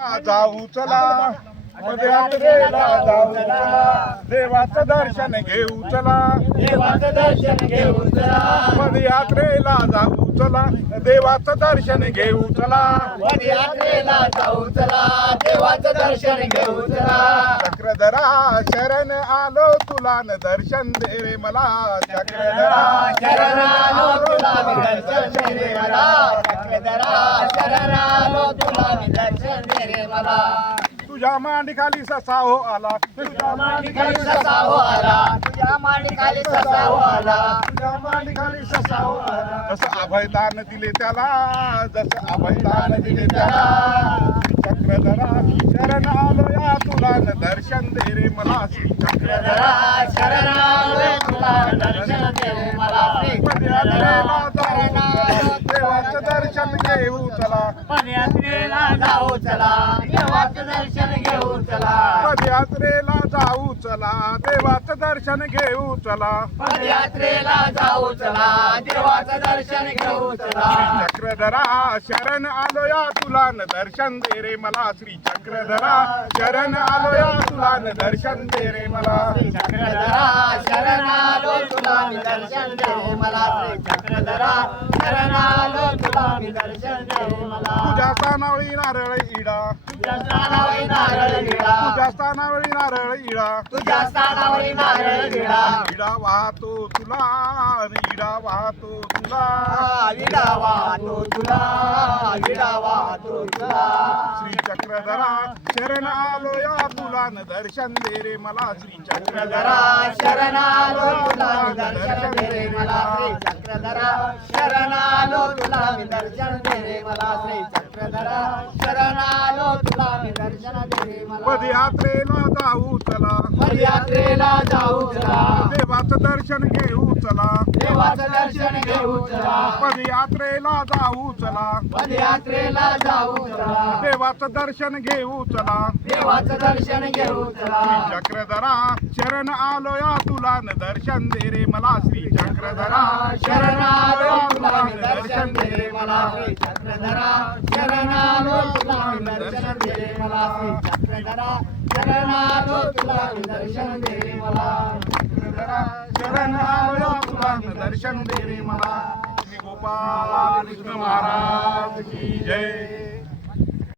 जाऊ चला. पदयात्रेला जाऊ चला. देवाचं दर्शन घेऊ चला. देवाचं दर्शन घेऊ चला. पदयात्रेला जाऊ चला. देवाचं दर्शन घेऊ चला. पदयात्रेला जाऊ चला. देवाचं दर्शन घेऊ चला चक्रधरा शरण आलो तुला न दर्शन दे रे मला चक्रधरा शरण आलो तुला मी दर्शन दे रे मला चक्रधरा शरण आलो तुला मी दर्शन दे रे मला. तुझ्या मांडी खाली ससा हो आला. तुझ्या मांडी खाली ससा हो आला. तुझ्या मांडी खाली ससा हो आला. तुझ्या मांडी खाली ससा हो आला. जसं अभयदान दिले त्याला जसं अभयदान दिले त्याला. चक्रधरा शरण आलो या तुला न दर्शन दे रे मला. चक्रधरा शरण आलो तुला दर्शन दे रे मला. देवाचं दर्शन घेऊ चला. पदयात्रेला जाऊ चला. देवाचं दर्शन घेऊ चला. पदयात्रेला जाऊ चला. देवाचं दर्शन घेऊ चला. पदयात्रेला जाऊ चला देवाचं दर्शन घेऊ चला. चक्रधरा शरण आलो या तुला न दर्शन दे रे मला. श्री चक्रधरा शरण आलो या तुला न दर्शन दे रे मला. चक्रधरा शरण आलो तुला मी दर्शन दे रे मला. श्री चक्रधरा शरण आलो तुला मी दर्शन दे रे मला. तुझ्या स्थानावळी नारळ इडा. तुझ्या स्थानावरी नारळ गिळा तुझ्या स्थानावळी नारळ इडा. तुझ्या गिळा इडा वाहतो तुला इडा वाहतो तुला विडा वाहतो तुला विडा वाहतो तुला श्री चक्रधरा शरण आलो या तुला न दर्शन दे रे मला श्री चक्रधरा चक्रधरा शरण आलो तुला मी दर्शन दे रे मला श्री चक्रधरा शरण आलो तुला मी दर्शन दे रे मला श्री चक्रधरा शरण आलो तुला मी दर्शन दे रे मला पदयात्रेला जाऊ चला पदयात्रेला जाऊ चला देवाचं दर्शन घेऊ चला. देवाचं दर्शन घेऊ चला. पदयात्रेला जाऊ चला. पदयात्रेला जाऊ चला. देवाचं दर्शन घेऊ चला. देवाचं दर्शन घेऊ चला. चक्रधरा शरण आलो या तुला न दर्शन दे रे मला. श्री चक्रधरा शरण आलो तुला मी दर्शन दे रे मला. चक्रधरा शरण आलो तुला मी दर्शन दे रे मला. चक्रधरा शरण आलो तुला मी दर्शन दे रे मला. आलो तुला दर्शन देवी मला. श्री गोपाल कृष्ण महाराज की जय.